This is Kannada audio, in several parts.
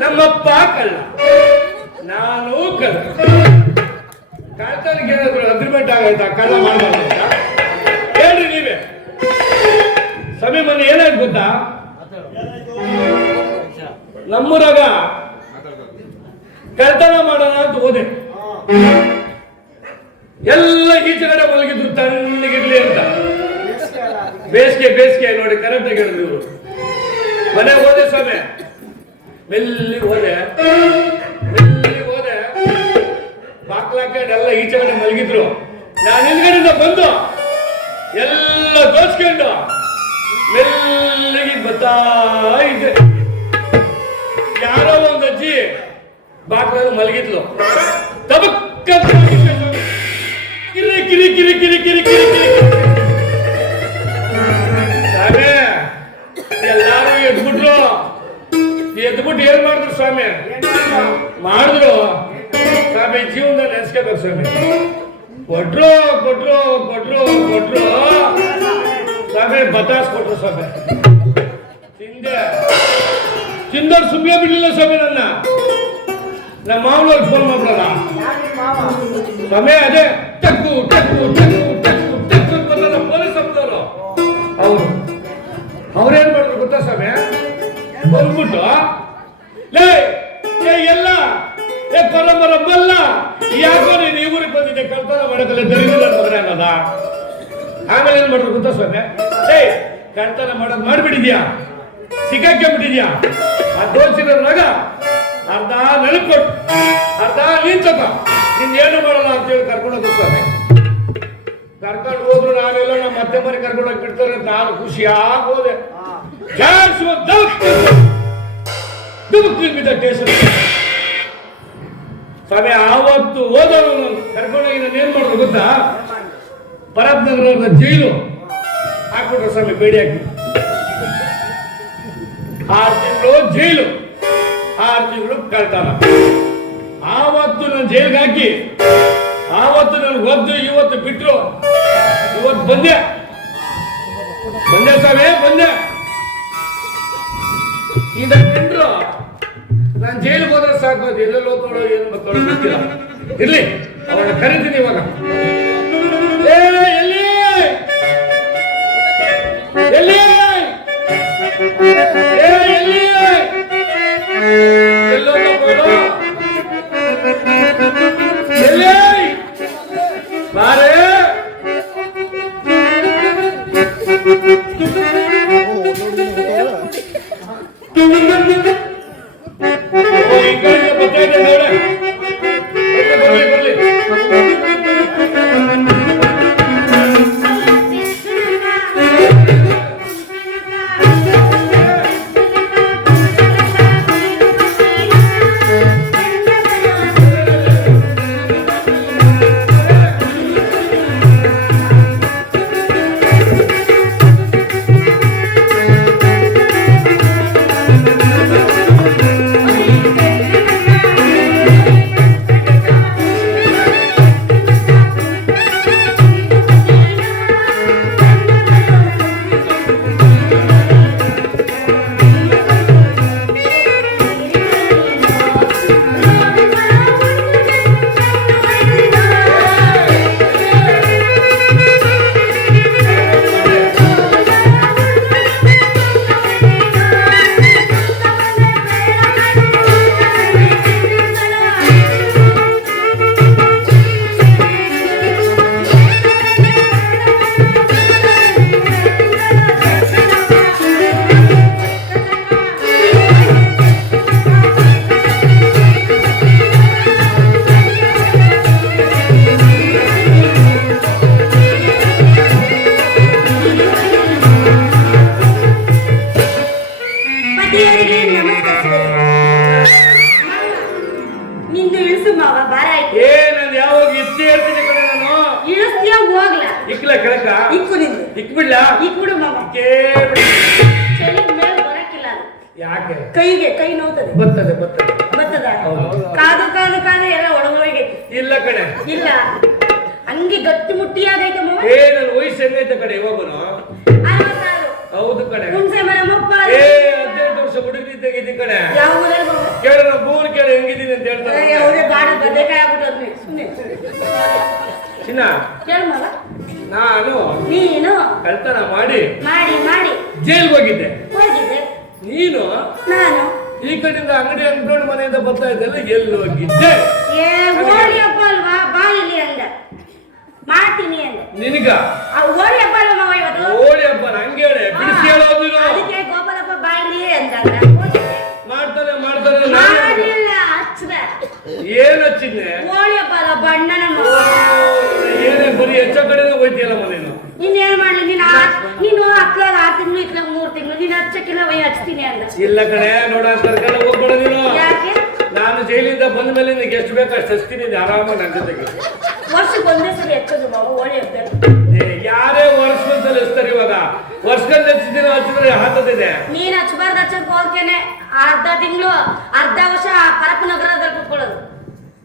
ನಮ್ಮಪ್ಪ ಕಳ್ಳ, ನಾನು ಕಳ್ಳ. ಕಳ್ತನಕ್ಕೆ ಏನಾದ್ರು ಅಗ್ರಿಮೆಂಟ್ ಆಗೈತಾ? ಕಳ್ಳ ಮಾಡಬಾರ್ದು ಅಂತ ಹೇಳ್ರಿ ನೀವೇ. ಸಮಯ ಮೊನ್ನೆ ಏನಾಯ್ತು ಗೊತ್ತಾ? ನಮ್ಮೂರಾಗ ಕಳ್ತನ ಮಾಡೋಣ ಅಂತ ಹೋದೆ. ಎಲ್ಲ ಈಚೆ ಕಡೆ ಮಲಗಿದ್ರು ತಣ್ಣಗಿರ್ಲಿ ಅಂತ. ಬೇಸಿಗೆ ಬೇಸಿಗೆ ನೋಡಿ ಕರೆಕ್ಟ್ ಆಗಿ ಹೇಳಿದ್ರು ಇವರು. ಮನೆಗೆ ಹೋದೆ ಸ್ವಾಮಿ, ಮೆಲ್ಲಿ ಹೋದೆ ಬಾಕ್ಲಾಕೊಂಡು ಎಲ್ಲ ಈಚೆ ಕಡೆ ಮಲಗಿದ್ರು. ನಾನು ಹಿಂದ್ಗಡೆಯಿಂದ ಬಂದು ಎಲ್ಲ ದೋಚ್ಕೊಂಡು ಮೆಲ್ಲಿಗೆ ಬರ್ತಾ ಇದ್ದೆ. ಯಾರೋ ಒಂದು ಅಜ್ಜಿ ಬಾಕ್ಲಾಗ ಮಲಗಿದ್ಲು. ತಬಕ್ಕ ಕಿರಿ ಕಿರಿ ಕಿರಿ ಕಿರಿ ಕಿರಿ ಕಿರಿ ಕಿರಿ ಸ್ವಾಮಿ ಎಲ್ಲಾರು ಎದ್ಬಿಟ್ರು. ಎದ್ಬಿಟ್ಟು ಏನ್ ಮಾಡಿದ್ರು ಸ್ವಾಮಿ? ಮಾಡಿದ್ರು ಸ್ವಾಮಿ, ಜೀವನದಲ್ಲಿ ನೆನ್ಸ್ಕೋಬೇಕು ಸ್ವಾಮಿ. ಕೊಟ್ರು ಕೊಟ್ರು ಕೊಟ್ರು ಕೊಟ್ರು ಸ್ವಾಮಿ, ಬತಾಸ್ ಕೊಟ್ರು ಸ್ವಾಮಿ. ತಿಂದೆ, ತಿಂದವ್ರು ಸುಮ್ಮನೆ ಬಿಡ್ಲಿಲ್ಲ ಸ್ವಾಮಿ. ನಮ್ಮ ಮಾವನವ್ರಿಗೆ ಫೋನ್ ಮಾಡ್ಬಿಡಲ್ಲ ಸ್ವಾಮಿ. ಅದೇ ಟಕ್ಕು ಟಕ್ಕು ಟಕ್ಕು ಟಕ್ಕು ಟಕ್ಕು ಬಂದಲ್ಲ ಪೊಲೀಸ್ ಹಬ್ಬದವರು. ಅವ್ರೇನ್ ಮಾಡಿದ್ರು ಗೊತ್ತಾ ಸ್ವಾಮಿ? ಬಂದ್ಬಿಟ್ಟು ಎಲ್ಲ ಪರಂಬರ ಬಲ್ಲ, ಯಾಕೋ ನೀನು ಈ ಊರಿಗೆ ಬಂದಿದ್ದೆ ಕಳ್ತನ ಮಾಡಕಲ್ಲ ದರಿದ್ರ ಮಗನೇ ಅನ್ನೋದ. ಆಮೇಲೆ ಏನ್ ಮಾಡಿದ್ರು ಗೊತ್ತಾ ಸ್ವಾಮಿ? ಕಳ್ತನ ಮಾಡೋದು ಮಾಡ್ಬಿಟ್ಟಿದ್ಯಾ, ಸಿಕ್ಕಾಕೊಂಡ್ಬಿಟ್ಟಿದ್ಯಾ, ಆ ದೋಚಿರೋದ್ರಾಗ ಅರ್ಧ ನನಗ್ ಕೊಟ್ಟು ಅರ್ಧ ನೀನ್ ತಗೋ, ನಿನ್ ಏನು ಮಾಡಲ್ಲ ಅಂತ ಹೇಳಿ ಕರ್ಕೊಂಡು ಹೋದ್ರು ಸ್ವಾಮಿ. ಕರ್ಕೊಂಡು ಹೋದ್ರು. ನಾವೆಲ್ಲ ನಮ್ಮ ಮತ್ತೆ ಮನೆ ಕರ್ಕೊಂಡು ಹೋಗಿ ಬಿಡ್ತಾರೆ ಅಂತ ನಾನು ಖುಷಿಯಾಗಿ ಹೋದೆ. ಸ್ವಾಮಿ ಆವತ್ತು ಹೋದವರು ಕರ್ಕೊಂಡೋಗಿ ನಾನು ಏನ್ ಮಾಡಿದ್ರು ಗೊತ್ತಾ? ಭರತ್ ನಗರದ ಜೈಲು ಹಾಕ್ಬಿಟ್ರು ಸ್ವಾಮಿ, ಬೇಡಿ ಹಾಕಿ. 6 ತಿಂಗಳು ಜೈಲು, 6 ತಿಂಗಳು ಕಳ್ತನ. ಆವತ್ತು ನಾನು ಜೈಲ್ಗೆ ಹಾಕಿ, ಆವತ್ತು ನಾನು ಒದ್ದು ಇವತ್ತು ಬಿಟ್ರು. ಇವತ್ತು ಬಂದೆ ಸ್ವಾಮಿ, ಬಂದೆ. ಈಗ ಬಿಟ್ರು ನಾನು ಜೈಲಿಗೆ ಹೋದ್ರೆ ಸಾಕು, ಅದು ಎಲ್ಲೆಲ್ಲೋ ತೋಡೋ ಏನು ಗೊತ್ತೋಡೋ ಗೊತ್ತಿಲ್ಲ. ಇರ್ಲಿ, ಅವನ್ನ ಕರಿತೀನಿ ಇವಾಗ. ಎಲ್ಲಿ ಇಕ್ಕು ನಿಂದು ಇಕ್ಬಿಡ್ಲಾ? ಇಕ್ಬಿಡು ಮಾವ. ಚಳಿ ಮೇಲೆ ಬರಕ್ಕಿಲ್ಲ ಅದು. ಯಾಕೆ? ಕೈ ನೋವುತ್ತದೆ. ಬರ್ತದ ಕಾದು ಕಾದು ಕಾದು ಎಲ್ಲ ಒಳಗೊಳಗೆ. ಇಲ್ಲ ಕಣೆ, ಇಲ್ಲ ಹಂಗೆ ಗಟ್ಟಿ ಮುಟ್ಟಿಯಾಗೈತೆ ಮಾವ. ನನ್ನ ವಯಸ್ಸು ಹೆಂಗೈತೆ ಕಡೆ ಇವಾಗನು? 56. ಹೌದು ಕಣೆ. ಹುಣಸೆ ಮರ ಮುಪ್ಪ. 18 ವರ್ಷ ಹುಡುಗಿ ತೆಗಿದ್ದೀನಿ ಕಣೆ. ಯಾವ ಊರಲ್ಲಿ ಮಾವ? ಕೇಳ ಊರ್ ಕೇಳ ಹೆಂಗಿದ್ದೀನಿ ಅಂತ ಹೇಳ್ತಾರೆ. ಅವರೇ ಬಾಡ ಬದನೆಕಾಯಿ ಆಗ್ಬಿಟ್ಟದ್ನಿ ಸುಮ್ಮನೆ. ಚಿನ್ನ ಕೇಳು ಮಾವ. ನೀನು ಕಳ್ತನ ಮಾಡಿ ಮಾಡಿ ಜೈಲ್ಗೆ ಹೋಗಿದ್ದೆ. ನೀನು ನಾನು ಈ ಕಡೆಯಿಂದ ಅಂಗಡಿ ಅನ್ಕೊಂಡು ಮನೆಯಿಂದ ಬರ್ತಾ ಇದ್ದೆಲ್ಲ ಎಲ್ಲಿ ಹೋಗಿದ್ದೆ? ಓಡಿ ಹಬ್ಬ ಅಲ್ವಾ, ಬಾ ಇಲ್ಲಿ ಅಂದ, ಮಾಡ್ತೀನಿ ಅಂದ. ನಿನಗ ಓಡಿ ಹಬ್ಬ ಅಲ್ವಾ ಮಾವ ಇವತ್ತು? ಓಡಿ ಹಬ್ಬ ಹಂಗೆ ಹೇಳಿ ಬಿಡಿಸಿ ಹೇಳೋದು. ಅದಕ್ಕೆ ಗೋಪಾಲಪ್ಪ ಬಾ ಇಲ್ಲಿ ಅಂದ. ಮಾಡ್ತಾರೆ ಮಾಡಿಲ್ಲ, ಹಚ್ಚದ. ಏನ್ ಹಚ್ಚಿದ್ನೆ? ಓಡಿ ಹಬ್ಬ ಅಲ್ಲ ಬಣ್ಣನ ಏನೇ ಬರೀ ಹೆಚ್ಚ ಕಡೆನೇ ಹೋಯ್ತಿಯಲ್ಲಮ್ಮ ನೀನು. ನೀನ್ ಮಾಡ್ಲಿ, ನೀನು ಹತ್ಲಾಗ 6 ತಿಂಗಳು ಇತ್ಲಾಗ 3 ತಿಂಗಳು ನೀನು ಹಚ್ಚಕ್ಕಿಲ್ಲ ಹಚ್ತೀನಿ ಅಂದ. ಇಲ್ಲ ಕಣೆ, ನೋಡ ಕರ್ಕೊಂಡು ಹೋಗ್ಬೇಡ ನೀನು. ಯಾಕೆ? ನಾನು ಜೈಲಿಂದ ಬಂದ ಮೇಲೆ ನಿನಗೆ ಎಷ್ಟು ಬೇಕು ಅಷ್ಟು ಹಚ್ತೀನಿ ಆರಾಮ ನನ್ನ ಜೊತೆಗೆ. ವರ್ಷಕ್ಕೆ ಒಂದೇ ಸರಿ ಹಚ್ಚೋದು ಮಾವ ಓಡಿ ಹಬ್ಬ. ಯಾರೇ ವರ್ಷದಲ್ಲಿ ಹಚ್ತಾರೆ ಇವಾಗ? ವರ್ಷದಲ್ಲಿ ಹಚ್ಚಿದಿನ ಹಚ್ಚಿದ್ರೆ ಹಾಕದಿದೆ. ನೀನ್ ಹಚ್ಚಬಾರ್ದು, ಹಚ್ಚಕ್ ಹೋಗ್ತೇನೆ. ಅರ್ಧ ತಿಂಗಳು ಅರ್ಧ ವರ್ಷ ಪರಪ್ಪ ನಗರದಲ್ಲಿ ಕೂತ್ಕೊಳ್ಳೋದು.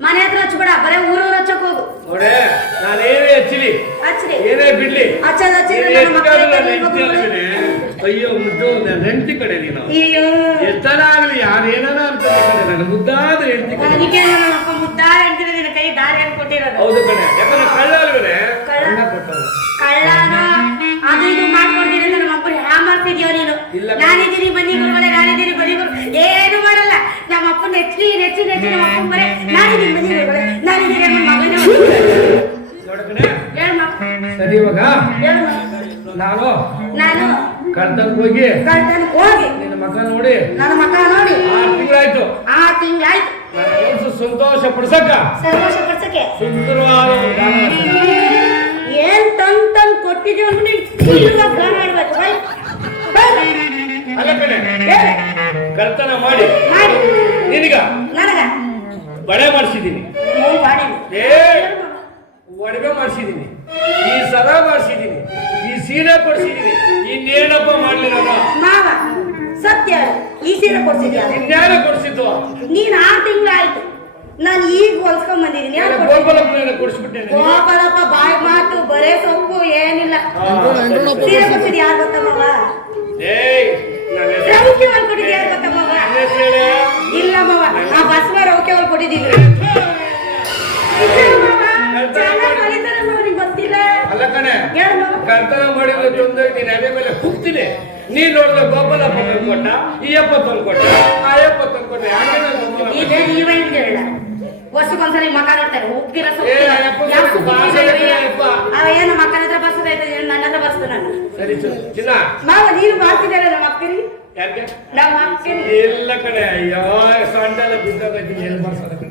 ಮನೆ ಹತ್ರ ಹಚ್ಬೇಡ, ಬರೇ ಊರೂರು ಹಚ್ಚಕ್ ಹೋಗು. ನೋಡೆ, ನಾನೇನೇ ಹಚ್ಚಲಿ ಏನೇ ಬಿಡ್ಲಿ ಅಯ್ಯೋ ಮುದ್ದು ನನ್ನ ಹೆಂಡತಿ ಕಡೆ ನೀನು ಎಷ್ಟನ ಆಗ್ಲಿ ಯಾರೇನ ಅಂತ ನನ್ನ ಮುದ್ದಾದ ಹೆಂಡತಿ ಮುದ್ದಾದ ಹೆಂಡತಿ ನಿನ್ನ ಕೈ ದಾರಿ ಕೊಟ್ಟಿರೋದು. ಹೌದು ಕಣೆ, ಯಾಕಂದ್ರೆ ಕಳ್ಳ ಅಲ್ವೇನೆ ಕಳ್ಳನ ಅದು ಇದು ಮಾಡ್ಕೊಡ್ತೀನಿ ಅಂತ ನಮ್ಮ ಅಪ್ಪನ ಹ್ಯಾ ಮಾಡ್ತಿದ್ಯೋ ನೀನು. ನಾನಿದ್ದೀನಿ ಬನ್ನಿ ಗುರುಗಳೇ, ನಾನಿದ್ದೀನಿ ಬನ್ನಿ ಗುರು, ಏನು ಮಾಡಲ್ಲ. ನಮ್ಮ ಅಪ್ಪನ ನೆಚ್ಚಿ ನಮ್ಮ ಅಪ್ಪನ ಬರೇ ನಾನಿದ್ದೀನಿ ಬನ್ನಿ ಗುರುಗಳೇ, ನಾನಿದ್ದೀನಿ ನಮ್ಮ ಮಗನೇ. ಸರಿ, ಇವಾಗ ನಾನು ಕಳ್ತನಕ್ಕೆ ಹೋಗಿ ನಿನ್ನ ಮಕ್ಕ ನೋಡಿ ನನ್ನ ಮಕ್ಕ ನೋಡಿ 6 ತಿಂಗಳಾಯ್ತು. ಸಂತೋಷ ಪಡ್ಸಕ್ಕೆ ಸುಂದರವಾದ ಏನ್ ತಂದ್ ಕೊಟ್ಟಿದ್ದೀವಿ ಅಲ್ಲ ಕಣೆ, ಕಳ್ತನ ಮಾಡಿ ನಿನಗ ಬಳೆ ಮಾಡಿಸಿದ್ದೀನಿ, ಒಡವೆ ಮಾಡಿಸಿದ್ದೀನಿ, ಈ ಸರ ಮಾಡಿಸಿದ್ದೀನಿ, ಈ ಸೀರೆ ಕೊಡ್ಸಿದ್ದೀನಿ. ಇನ್ನೇನಪ್ಪ ಮಾಡ್ಲಿಲ್ಲ ಮಾವ? ಸತ್ಯ, ಈ ಸೀರೆ ಕೊಡ್ಸಿದ್ಯಾ? ಇನ್ನೇನ ಕೊಡ್ಸಿದ್ದು? ನೀನ್ 6 ತಿಂಗಳಾಯ್ತು, ನಾನು ಈಗ ಹೊಲ್ಸ್ಕೊಂಡ್ ಬಂದಿದ್ದೀನಿ. ಕೊಡಿಸ್ಬಿಟ್ಟೆ. ಗೋಪಾಲಪ್ಪ ಬಾಯ್ ಮಾತು, ಬರೇ ಸೊಪ್ಪು, ಏನಿಲ್ಲ. ಸೀರೆ ಕೊಡ್ಸಿದ್ ಯಾರು ಗೊತ್ತಮ್ಮವ? ರೌಕೆ ಹೊಲ್ ಕೊಟ್ಟಿದ್ ಯಾರು ಗೊತ್ತಮ್ಮವ? ಇಲ್ಲ ಮಾವ, ಆ ಬಸವ ರೌಕೆ ಹೊಲ್ ಕೊಟ್ಟಿದ್ದೀನಿ. ಅಲ್ಲ ಕಣೆ, ಕಳ್ತನ ಮಾಡಿದ್ರೆ ತೊಂದ್ರೆ ನೀನ್ ಅದೇ ಮೇಲೆ ಕೂಗ್ತೀನಿ. ನೀನ್ ನೋಡಿದ್ರೆ ಗೋಪಾಲಪ್ಪ ತಂದ್ಕೊಟ್ಟ, ಈ ಅಪ್ಪ ತಂದ್ಕೊಟ್ಟ, ಆ ಅಪ್ಪ ತಂದ್ಕೊಟ್ಟ. ವರ್ಷಕ್ಕೊಂದ್ಸರಿ ಮಕ ನೋಡ್ತಾರೆ, ಉಪ್ಪಿರ ಏನು ಮಕ್ಕಳ ಹತ್ರ ಬರ್ಸೋದೈತೆ, ನನ್ನ ಹತ್ರ ಬರ್ಸ್ತು. ನಾನು ಸರಿ ಚಿನ್ನ ಮಾವ, ನೀನು ಮಾಡ್ತಿದ್ದಾರ ನಮ್ಮ ಅಕ್ಕನಿ? ಯಾಕೆ ನಮ್ಮ ಅಕ್ಕನಿ? ಇಲ್ಲ ಕಡೆ, ಅಯ್ಯೋ ಸೊಂಟೆಲ್ಲ ಬಿದ್ದೋಗೈತಿ, ಎಲ್ಲಿ ಬರ್ಸೋದ ಕಡೆ.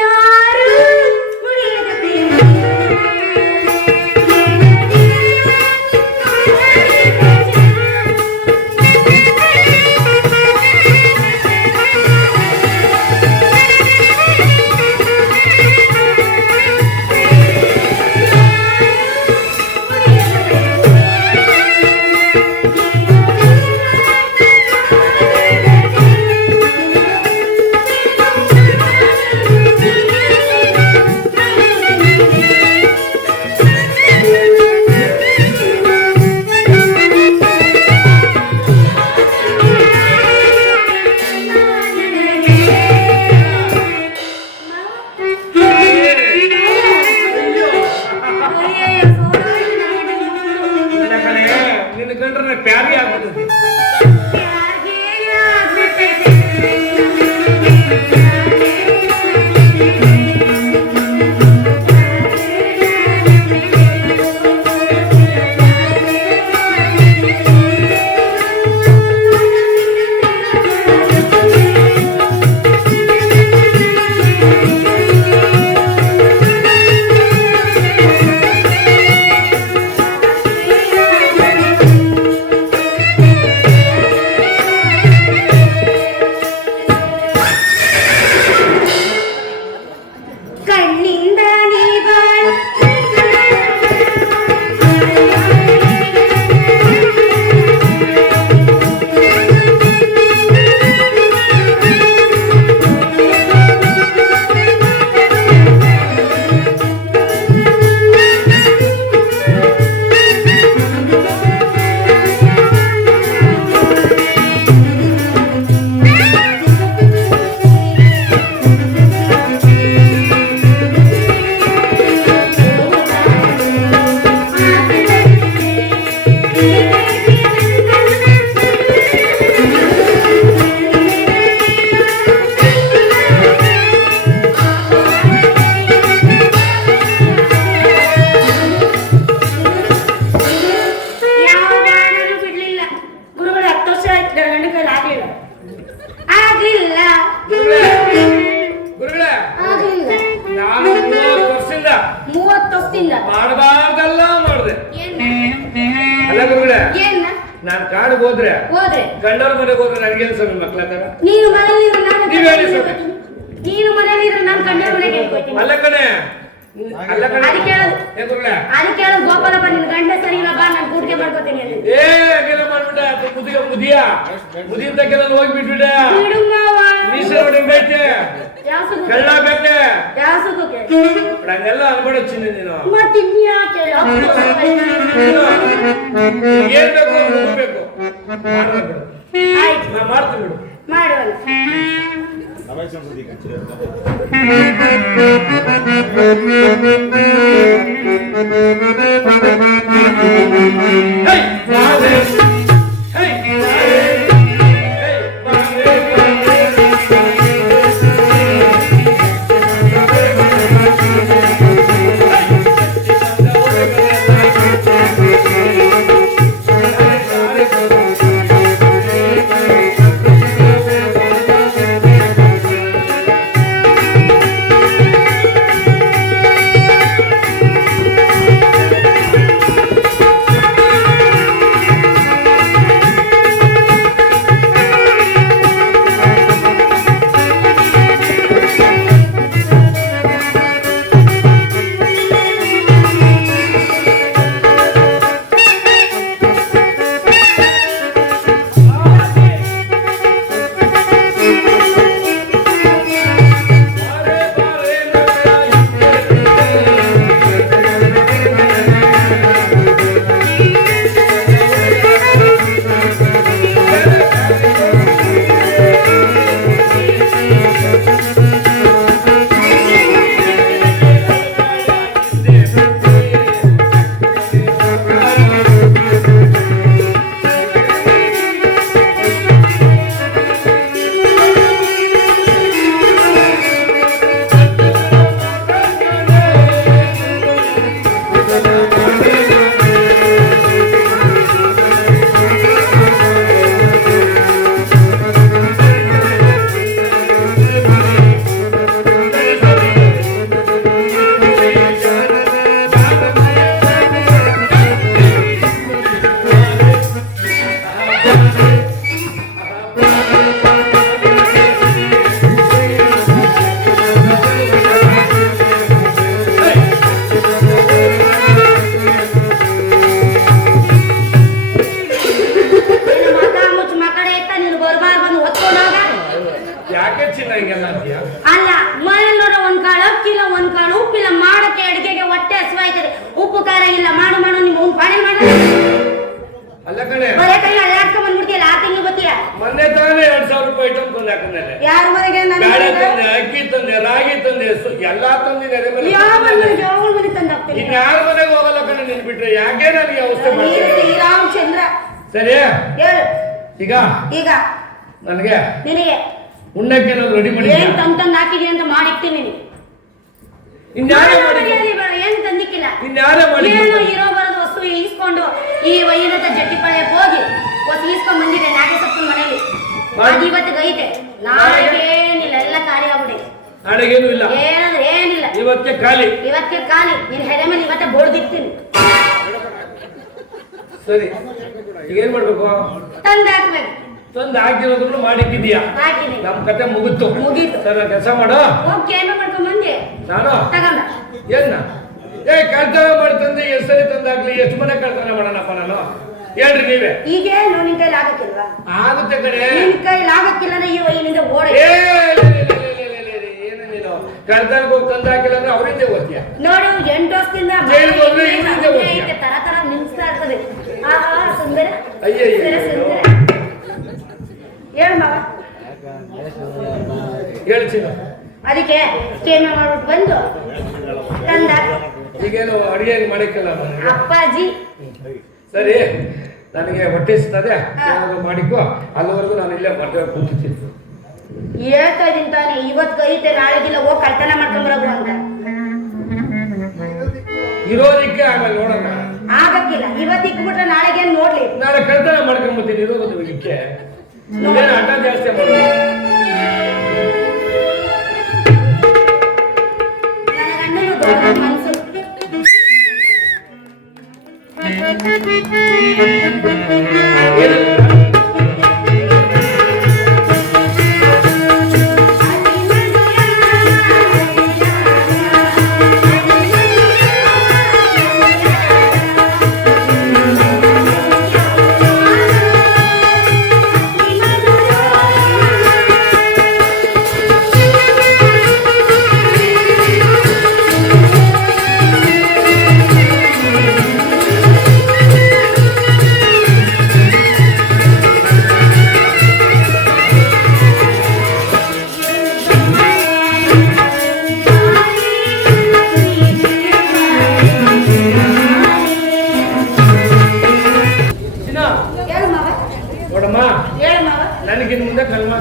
ಯಾರು ಕಾಡಿಗೆ ಹೋದ್ರೆ ಹೋದ್ರೆ ಗಂಡನ ಮನೆಗೆ ಹೋದ್ರೆ ನನಗೇನು ಸ್ವಾಮಿ ಮಕ್ಳ ತರ ನೀನು ಮನೇಲಿದ್ರೆ ನಾನು ನೀವ್ ಹೇಳಿ ಸ್ವಾಮಿ. ನೀನು ಮನೇಲಿದ್ರೆ ನಾನು ಗಂಡನ ಮನೆಗೆ ಹೇಳ್ಕೊತೀನಿ ಅಲ್ಲ ಕಣೆ ಅಲ್ಲ ಕಣೆ ಅದಕ್ಕೆ ಹೇಳೋದು ಏನ್ಕೊಡ್ಲೆ ಅದಕ್ಕೆ ಹೇಳೋದು ಗೋಪಾಲಪ್ಪ ನಿನ್ ಗಂಡ ಸರಿ ಇಲ್ಲ ಬಾ ನಾನು ಕೂಡಿಗೆ ಮಾಡ್ಕೋತೀನಿ ಅಂತ ಏ ಹಾಗೆಲ್ಲ ಮಾಡ್ಬಿಟ್ಟ ಮುದಿಯ ಮುದಿಯಿಂದ ಕೆಲವು ಹೋಗ್ಬಿಟ್ಬಿಟ್ಟ ಬಿಡು ಮಾವ ಮೀಸ ಹೊಡಿಬೇಕೆ ಯಾವ ಸುಖಕ್ಕೆ ಕಳ್ಳ ಬೇಕೆ ಯಾವ ಸುಖಕ್ಕೆ ಹಂಗೆಲ್ಲ ಅನ್ಬೇಡ ಚಿನ್ನ ನೀನು ಮತ್ತೆ ಇನ್ಯಾಕೆ ಏನ್ ಬೇಕು ಹೋಗ್ಬೇಕು ಮಾಡ್ಬೇಕು ಆಯ್ತು ನಾ ಮಾಡ್ತೀನಿ ಬಿಡು ಮಾಡುವಲ್ಲ Hey, Bale. Hey, Bale. Hey, ಯಾಕೆ ಚಿನ್ನ ಹಿಂಗೆಲ್ಲ ಅಂತೀಯ ಅಲ್ಲ ಮನೇಲಿ ನೋಡ ಒಂದ್ ಕಾಳು ಅಕ್ಕಿಲ್ಲ ಒಂದ್ ಕಾಳು ಉಪ್ಪಿಲ್ಲ ಮಾಡಕ್ಕೆ ಅಡಿಗೆಗೆ ಹೊಟ್ಟೆ ಹಸಿವಾಯ್ತದೆ ಉಪ್ಪು ಖಾರ ಇಲ್ಲ ಮಾಡು ಮಾಡು ನಿಮ್ಮ ಅವ್ನ್ ಪಾಣೆ ಮಾಡ ಅಲ್ಲ ಕಣೆ ಬರೇ ಕೈ ಅಲ್ಲಾಡ್ಕೊಂಡ್ ಬಂದ್ಬಿಡ್ತೀಯಲ್ಲ ಆ ತಿಂಗಳು ಬತ್ತೀಯ ಮೊನ್ನೆ ತಾನೇ 2,000 ರೂಪಾಯಿ ಐಟಮ್ ತಂದೆ ಹಾಕಿದ್ಮೇಲೆ ಯಾರ ಮನೆಗೆ ಬೇಳೆ ತಂದೆ ಅಕ್ಕಿ ತಂದೆ ರಾಗಿ ತಂದೆ ಎಲ್ಲಾ ತಂದೆ ನೆರೆ ಮೇಲೆ ಯಾವ ಮನೆ ತಂದು ಹಾಕ್ತೀನಿ ಇನ್ಯಾರ ಮನೆಗೆ ಹೋಗಲ್ಲ ಕಣೆ ನಿನ್ ಬಿಟ್ರೆ ಯಾಕೆ ನನಗೆ ಅವಸ್ಥೆ ಮಾಡ್ತೀನಿ ಶ್ರೀರಾಮಚಂದ್ರ ಸರಿ ಹೇಳು ಈಗ ಈಗ ನನಗೆ ನಿನಗೆ ಉಣ್ಣಕ್ಕೆ ಏನಾದ್ರು ರೆಡಿ ಮಾಡಿ ಏನ್ ತಂದು ಹಾಕಿದೀನಿ ಅಂತ ಮಾಡಿರ್ತೀನಿ ಇನ್ಯಾರೇ ಮಾಡಿ ಏನ್ ತಂದಿಕ್ಕಿಲ್ಲ ಇನ್ಯಾರೇ ಮಾಡಿ ಏನು ಇರೋ ಬರೋದು ವಸ್ತು ಈಸ್ಕೊಂಡು ಈ ವೈನತ ಜಟ್ಟಿಪಾಳ್ಯಕ್ಕೆ ಹೋಗಿ ವಸ್ತು ಈಸ್ಕೊಂಡ್ ಬಂದಿದೆ ನಾಗೆ ಸಪ್ಪ ಮನೇಲಿ ಅದು ಇವತ್ತಿಗೆ ಐತೆ ನಾಳೆಗೆ ಏನಿಲ್ಲ ಎಲ್ಲ ಖಾಲಿ ಆಗ್ಬಿಡಿ ನಾಳೆಗೇನು ಇಲ್ಲ ಏನಂದ್ರೆ ಏನಿಲ್ಲ ಇವತ್ತೇ ಖಾಲಿ ಇವತ್ತೇ ಖಾಲಿ ನೀನ್ ಹೆಡೆ ಮೇಲೆ ಇವತ್ತೇ ಬೋಳ್ದಿಕ್ತೀನಿ ಸರಿ ಈಗ ಏನ್ ಮಾಡ್ಬೇಕು ತಂದು ಹಾಕ್ಬೇಕು ತಂದು ಹಾಕಿರೋದನ್ನು ಮಾಡಿಕ್ಕಿದೀಯಾ ಹಾಕಿನಿ ನಮ್ ಕತೆ ಮುಗಿತು ಮುಗೀತು ಸರ್ ಕೆಲಸ ಮಾಡು ಹೋಗಿ ಏನು ಮಾಡ್ಕೊಂಡ್ ಬಂದೆ ನಾನು ತಗೊಂಡ ಏನ ಕಳ್ತನ ಮಾಡ್ತಂದ್ರೆ ಎಷ್ಟು ಸರಿ ತಂದಾಗ್ಲಿ ಎಷ್ಟು ಮನೆ ಕಳ್ತನ ಮಾಡೋಣಪ್ಪ ನಾನು ಹೇಳ್ರಿ ನೀವೇ ಈಗೇನು ನಿನ್ ಕೈಲಿ ಆಗಕ್ಕಿಲ್ವಾ ಆಗುತ್ತೆ ಕಡೆ ನಿನ್ ಕೈಲಿ ಆಗಕ್ಕಿಲ್ಲ ಅಂದ್ರೆ ಈ ವೈನಿಂದ ಓಡ ಏನು ನೀನು ಕಳ್ತನಕ್ಕೆ ಹೋಗಿ ತಂದಾಕಿಲ್ಲ ಅಂದ್ರೆ ಅವರಿಂದ ಓದ್ತೀಯ ನೋಡು 8 ವರ್ಷದಿಂದ ಜೈಲಿಗೆ ಹೋದ್ರೆ ಇವ್ರಿಂದ ಓದ್ತೀಯ ತರ ತರ ನಿಲ್ಸ್ತಾ ಇರ್ತದೆ ಆಹಾ ಸುಂದರ ಅಯ್ಯಯ್ಯೋ. ಸುಂದರ ಹೇಳು ಮಾವ ಹೇಳ್ತೀನಿ ಅದಕ್ಕೆ ಕೇಮೆ ಮಾಡ್ಬಿಟ್ಟು ಬಂದು ತಂದ ಈಗೇನು ಅಡಿಗೆ ಮಾಡಿಕ್ಕಲ್ಲ ನನಗೆ ಅಪ್ಪಾಜಿ ಸರಿ ನನಗೆ ಹೊಟ್ಟೆ ಇಸ್ತದೆ ಏನಾದ್ರು ಮಾಡಿಕೋ ಅಲ್ಲಿವರೆಗೂ ನಾನು ಇಲ್ಲೇ ಮದುವೆ ಕೂತಿರ್ತೀನಿ ಹೇಳ್ತಾ ಇದೀನಿ ತಾನೆ ಇವತ್ತು ಐತೆ ನಾಳೆಗಿಲ್ಲ ಹೋಗಿ ಕಳ್ತನ ಮಾಡ್ಕೊಂಬರೋದು ಅಂತ ಇರೋದಿಕ್ಕೆ ಆಮೇಲೆ ನೋಡೋಣ ಆಗಕ್ಕಿಲ್ಲ ಇವತ್ತು ಇಕ್ಬಿಟ್ರೆ ನಾಳೆಗೆ ನೋಡ್ಲಿ ನಾಳೆ ಕಳ್ತನ ಮಾಡ್ಕೊಂಬತ್ತೀನಿ ಇರೋದು ಇಕ್ಕೆ ಏನು ಆಟ ಜಾಸ್ತಿ ಮಾಡೋದು ನನ್ನ ಗಂಡನು ದೊಡ್ಡ ಮನ್ಸು ಏನು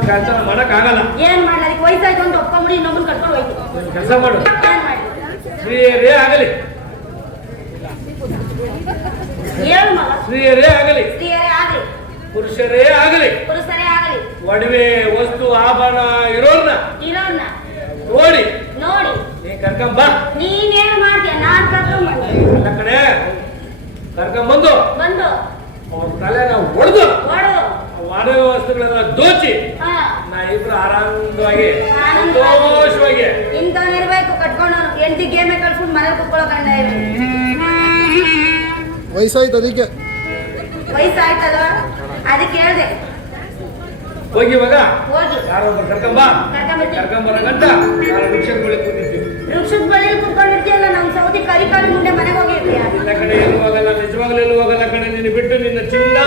ಕಳ್ತನ ಮಾಡಕ್ ಆಗಲ್ಲ. ಏನ್ ಮಾಡ್ಲಿ ಅದಕ್ಕೆ ವಯಸ್ಸಾಯ್ತು ಅಂತ ಒಪ್ಕೊಂಬಿಡಿ ಇನ್ನೊಬ್ಬನ್ ಕಟ್ಕೊಂಡು ಹೋಯ್ತು. ಕೆಲಸ ಮಾಡು, ಏನ್ ಮಾಡಿ ಸ್ತ್ರೀಯರೇ ಆಗಲಿ, ಏನು ಮಗ ಸ್ತ್ರೀಯರೇ ಆಗಲಿ, ಸ್ತ್ರೀಯರೇ ಆಗಲಿ, ಪುರುಷರೇ ಆಗಲಿ, ಪುರುಷರೇ ಆಗಲಿ, ಒಡವೆ ವಸ್ತು ಆಭರಣ ಇರೋರ್ನ ಇರೋನ್ನ ನೋಡಿ ನೋಡಿ ನೀ ಕರ್ಕೊಂಬ. ನೀನೇನ್ ಮಾಡ್ತೀಯ? ನಾನ್ ಕರ್ಕೊಂಡ್ ಎಲ್ಲ ಕಡೆ ಕರ್ಕೊಂಬಂದು ಬಂದು ಅವ್ರ ತಲೆನ ಹೊಡೆದು ಹೊಡೆದು ಒಡವೆ ವಸ್ತುಗಳೆಲ್ಲ ದೋಚಿ ಹಾ ನಾ ಇಬ್ರು ಆರಾಮವಾಗಿ ಆನಂದವಾಗಿ. ಸಂತೋಷವಾಗಿ ಇಂಥವ್ನಿರ್ಬೇಕು ಕಟ್ಕೊಂಡು ಹೆಂಡತಿ ಗೇಮೆ ಕಳ್ಸ್ಬಿಟ್ಟು ಮನೇಲಿ ಕುತ್ಕೊಳ್ಳೋ ಗಂಡ ವಯಸ್ಸಾಯ್ತು ಅದಕ್ಕೆ. ವಯಸ್ಸಾಯ್ತಲ್ವಾ ಅದಕ್ಕೆ ಹೇಳ್ದೆ ಹೋಗಿ ಮಗ ಹೋಗಿ ಯಾರೊಬ್ಬ ಕರ್ಕೊಂಬ. ಕರ್ಕೊಂಬರ್ತೀನಿ. ಕರ್ಕೊಂಬರ ಗಂಟ ನಾನು ವೃಕ್ಷಗಳಿಗೆ ಕೂತಿರ್ತೀವಿ. ವೃಕ್ಷದ ಬಳಿಯಲ್ಲಿ ಕುತ್ಕೊಂಡಿರ್ತೀಯಲ್ಲ ನಮ್ ಸೌದಿ ಕರಿ ಕಾಲು ಮುಂದೆ ಮನೆಗೆ ಹೋಗಿರ್ತೀಯ. ಎಲ್ಲ ಕಡೆ ಎಲ್ಲೂ ಹೋಗಲ್ಲ, ನಿಜವಾಗ್ಲೂ ಎಲ್ಲೂ ಹೋಗಲ್ಲ ಕಡೆ. ನಿನ್ನ ಬಿಟ್ಟು ನಿನ್ನ ಚಿನ್ನ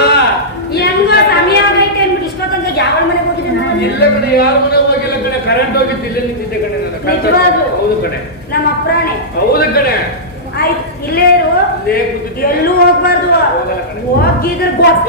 ಹೆಂಗೋ ಸಮಯ ಆಗೈತೆ ಅಂದ್ಬಿಟ್ಟು ಇಷ್ಟೊತ್ತಂಗ ಯಾವ ಮನೆಗೆ ಹೋಗಿದ್ದೆ ನಾನು? ಎಲ್ಲ ಕಡೆ ಯಾರ ಮನೆ ಹೋಗಿಲ್ಲ ಕಡೆ. ಕರೆಂಟ್ ಹೋಗಿತ್ತು, ಇಲ್ಲೇ ನಿಂತಿದ್ದೆ ಕಡೆ ನಾನು. ನಿಜವಾಗ್ಲೂ? ಹೌದು ಕಡೆ, ನಮ್ಮ ಅಪ್ರಾಣೆ ಹೌದು ಕಡೆ. ಆಯ್ತು ಇಲ್ಲೇ ಇರು, ಇಲ್ಲೇ ಕೂತಿದ್ದೆ. ಎಲ್ಲೂ ಹೋಗ್ಬಾರ್ದು. ಹೋಗಲ್ಲ ಕಣೆ. ಹೋಗಿದ್ರೆ ಗೊತ್ತ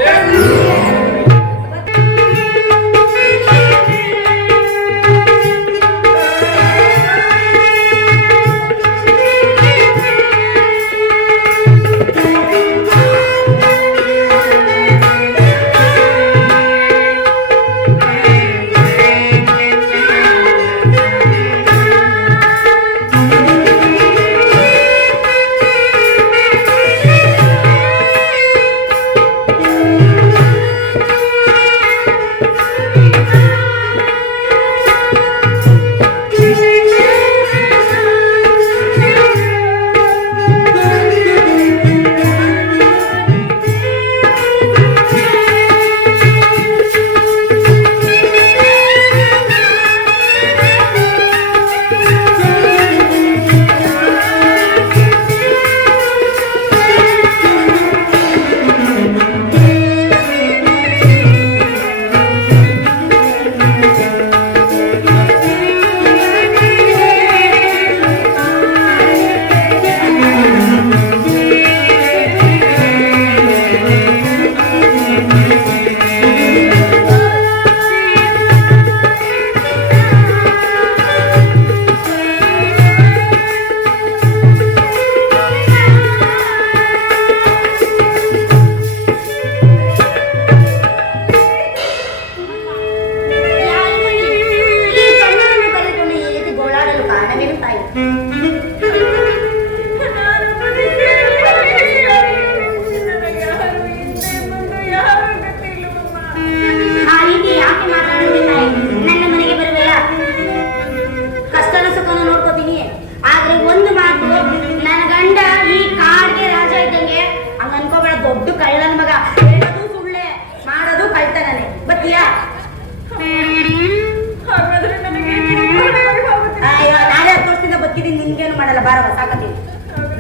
ಬಾರವ ಸಾಕತ್ತೀನಿ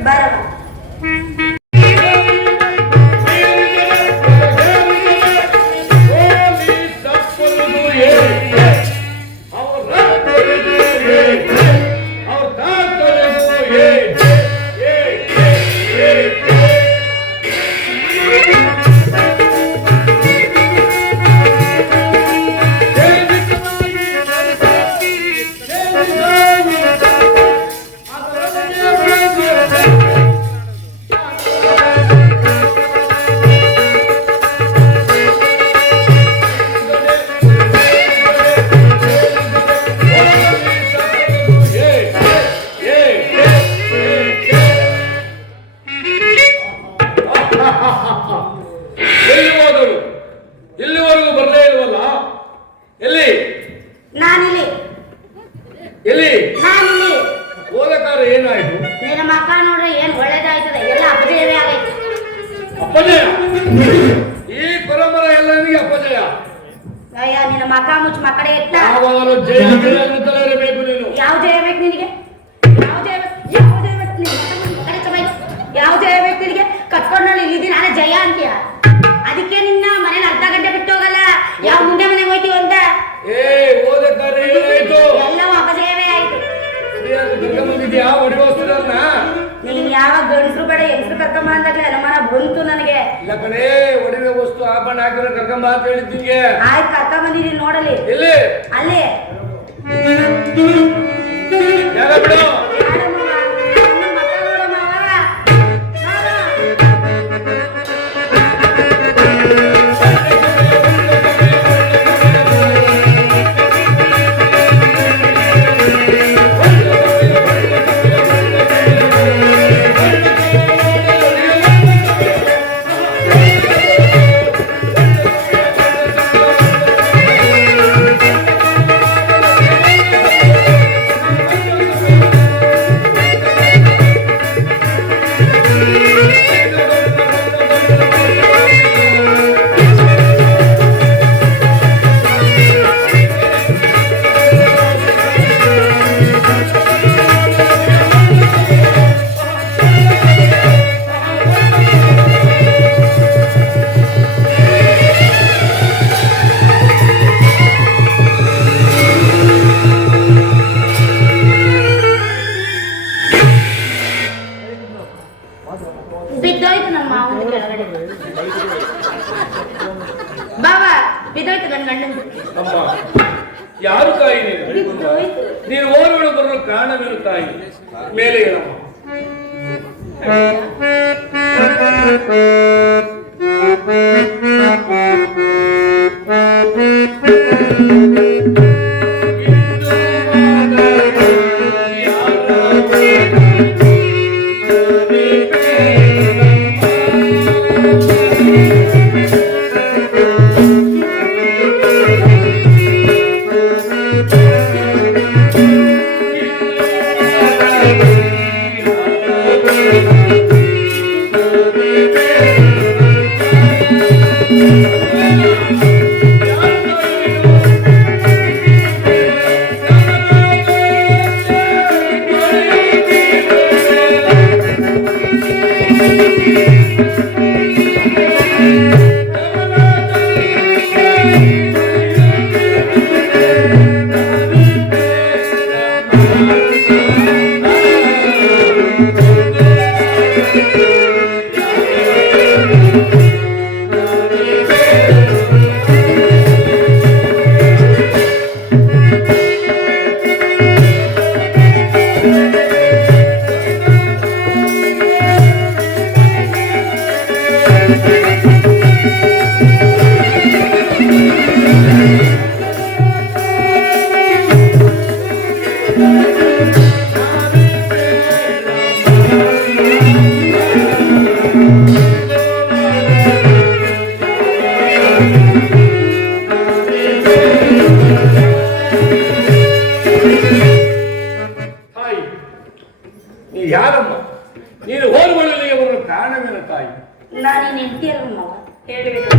ಬಾರವ ಇಲ್ಲಿವರೆಗೂ ಬರಲೇ ಇಲ್ವಲ್ಲ? ಎಲ್ಲಿ? ನಾನಿಲ್ಲಿ. ಎಲ್ಲಿ? ನಾನಿಲ್ಲಿ. ಓದಕಾರ ಏನಾಯ್ತು? ನಿನ್ನ ಮಕ್ಕ ನೋಡ್ರೆ ಏನ್ ಒಳ್ಳೇದಾಯ್ತದೆ, ಎಲ್ಲ ಅಪಜಯವೇ ಆಗೈತೆ. ಅಪಜಯ? ಈ ಪರಂಪರೆ ಎಲ್ಲ ನಿನಗೆ ಅಪಜಯ? ಅಯ್ಯ ನಿನ್ನ ಮಕ್ಕ ಮುಚ್ಚು ಮಕ್ಕಳೇ ಇಟ್ಟ. ಯಾವಾಗಲೂ ಜಯ ಜಯ ಅನ್ನುತ್ತಲೇ ಇರಬೇಕು ನೀನು. ಯಾವ ಜಯ ಬೇಕು ನಿನಗೆ? ಯಾವ ಜಯ ಬೇಕು? ಯಾವ ಜಯ ಬೇಕು ನಿನಗೆ? ಕಟ್ಕೊಂಡ್ನಲ್ಲಿ ಇಲ್ಲಿದ್ದೀನಿ ನಾನೇ ಜಯ ಅಂತೀಯ. ಅದಕ್ಕೆ ನಿನ್ನ ಮನೇಲಿ ಅರ್ಧ ಗಂಟೆ ಬಿಟ್ಟು ಹೋಗಲ್ಲ. ಯಾವ ಮುಂದೆ ಮನೆಗೆ ಹೋಯ್ತೀವಿ ಅಂತ. ಏ ಓದಕಾರ ಏನಾಯ್ತು? ಎಲ್ಲವೂ ಅಪಜಯವೇ ಆಯ್ತು. ಬಂದಿದ್ಯಾ ಹೊಡಿ ವಸ್ತುಗಳನ್ನ? ನೀನ್ ಯಾವ ಗಂಡಸ್ರು ಬೇಡ ಹೆಂಗಸ್ರು ಕರ್ಕೊಂಬ ಅಂದಾಗ್ಲೇ ಅನುಮಾನ ಬಂತು ನನಗೆ. ಇಲ್ಲ ಕಣೇ, ಒಡವೆ ವಸ್ತು ಆಭರಣ ಹಾಕಿದ್ರೆ ಕರ್ಕೊಂಬ ಅಂತ ಹೇಳಿದ್ದಿಂಗೆ. ಆಯ್ತು ಕರ್ಕೊಂಡ್ ಬಂದಿದ್ದೀನಿ ನೋಡಲಿ. ಎಲ್ಲಿ? ಅಲ್ಲಿ ಜಾಗ ಬಿಡು. ಬಿದ್ದೋಯ್ತು ನನ್ನ ಮಾವನ ಕೆಳಗಡೆ. ಬಾಬಾ ಬಿದ್ದೋಯ್ತು ನನ್ನ ಗಂಡಂದು. ಅಮ್ಮ, ಯಾರು ತಾಯಿ ನೀನು? ಬಿದ್ದೋಯ್ತು. ನೀನು ಓರ್ಗಳು ಬರಲು ಕಾರಣವೇನು ತಾಯಿ? ಮೇಲೆ ಹೇಳಮ್ಮ. ಯಾರಮ್ಮ ನೀನು ಓರ್ವಳಲಿಗೆ ಬರಲು ಕಾರಣವೇನು ತಾಯಿ? ನಾನು ನಿಂತಿ ಅಲ್ವ ಮಾವ ಹೇಳ್ಬೇಕು.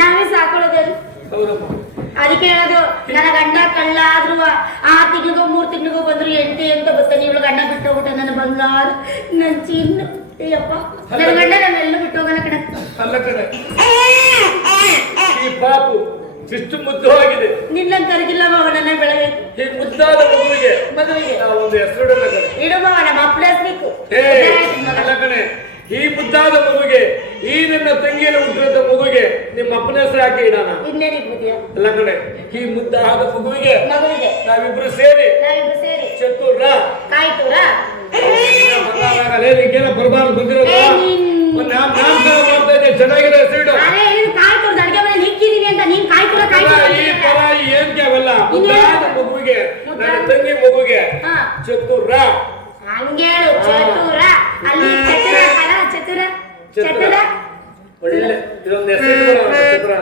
ನಾವೇ ಸಾಕೊಳ್ಳೋದೇನು. ಹೌದಮ್ಮ. ಅದಕ್ಕೆ ಹೇಳೋದು ನನ್ನ ಗಂಡ ಕಳ್ಳ ಆದ್ರೂ 6 ತಿಂಗಳಿಗೋ 3 ತಿಂಗಳಿಗೋ ಬಂದ್ರು ಎಂಟಿ ಅಂತ ಬರ್ತಾನೆ. ಇವಳು ಗಂಡ ಬಿಟ್ಟು ಹೋಗ್ಬಿಟ್ಟ, ನನ್ನ ಬಂಗಾರ, ನನ್ನ ಚಿನ್ನ. ಅಯ್ಯಪ್ಪ, ನನ್ನ ಗಂಡ ನನ್ನೆಲ್ಲ ಬಿಟ್ಟು ಹೋಗಲ್ಲ ಕಣ. ಅಲ್ಲ ಕಡೆ ಈ ಪಾಪು ಇಷ್ಟು ಮುದ್ದವಾಗಿದೆ. ನಿನ್ನ ಕರೆದಿಲ್ಲ ಮಾವ, ನನ್ನ ಬೆಳಬೇಕು. ಈ ಮುದ್ದಾದ ಮಗುವಿಗೆ ಒಂದು ಹೆಸರು ಇಡು ಮಾವ, ನಮ್ಮ ಅಪ್ಪಳ ಹೆಸರಿಕು. ಅಲ್ಲ ಕಣೆ, ಈ ಮುದ್ದಾದ ಮಗುಗೆ, ಈ ನನ್ನ ತಂಗಿಯಲ್ಲಿ ಹುಟ್ಟಿದ ಮಗುಗೆ ನಿಮ್ಮ ಅಪ್ಪನ ಹೆಸರು ಯಾಕೆ ಇಡೋಣ? ಇನ್ನೇನಿದ್ಯಾ? ಅಲ್ಲ ಕಣೆ, ಈ ಮುದ್ದಾದ ಮಗುವಿಗೆ ನಾವಿಬ್ರು ಸೇರಿ ಚತುರ ಕಾಯ್ತೂರ ಈಗೇನ ಬರಬಾರ್ದು ಬಂದಿರೋದು. ನಾಮಕರಣ ಮಾಡ್ತಾ ಇದ್ದೆ, ಚೆನ್ನಾಗಿದೆ ಹೆಸರಿಡು. ಕಾಯ್ತೂರ್ದು ಅಡಿಗೆ ಮನೆ ನಿಕ್ಕಿದೀನಿ ಅಂತ ನೀನ್ ಕಾಯ್ತೂರ ಈ ಪರ ಏನ್ಕೆ ಅವೆಲ್ಲ? ಮುದ್ದಾದ ಮಗುವಿಗೆ, ನನ್ನ ತಂಗಿ ಮಗುಗೆ ಚತುರ. ಹಂಗೇಳು ಚತುರ. ಅಲ್ಲಿ ಚತುರ ಕಲ, ಚತುರ ಚತುರ. ಒಳ್ಳೆ ಇದೊಂದು ಹೆಸರು ಚತುರ.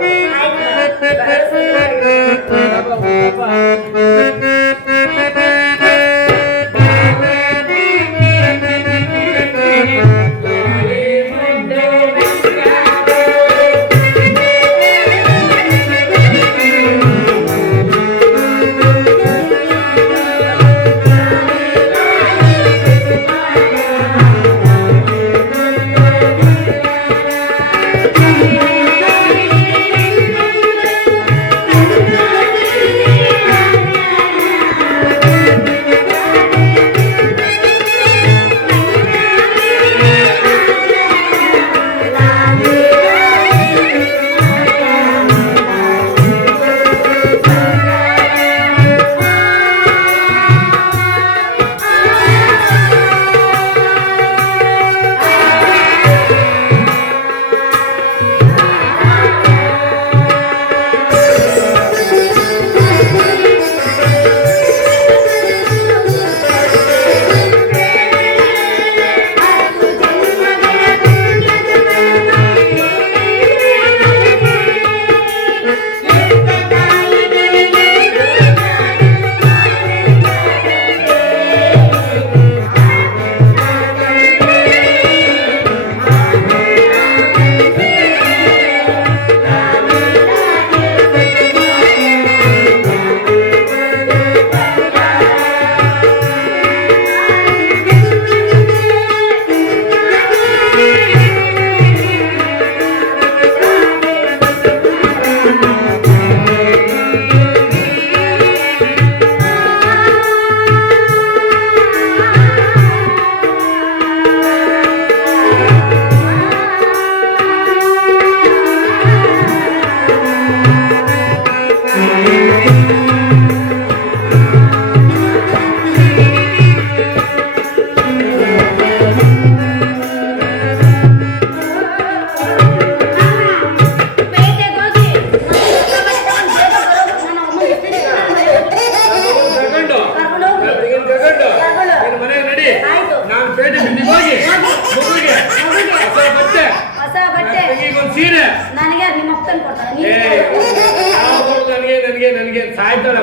ನನಗೆ ಸಾಯ್ತಾಳ.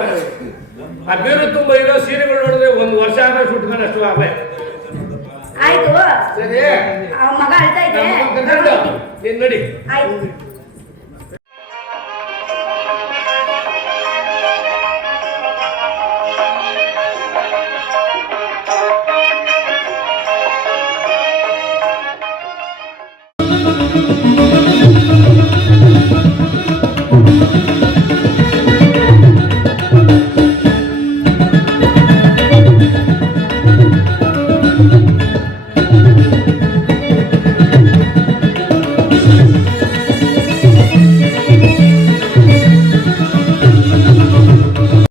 ಆ ಬೀರು ತುಂಬ ಇರೋ ಸೀರೆಗಳು ನೋಡಿದ್ರೆ ಒಂದು ವರ್ಷ ಆದ್ರೆ ಸುಟ್ಕೊಂಡು ಅಷ್ಟು ಆಗಲೇ. ಆಯ್ತು ಸರಿ, ಮಗ ಅಳ್ತಾ ಇದ್ದೆ ನೀನ್ ನಡಿ. ಆಯ್ತು.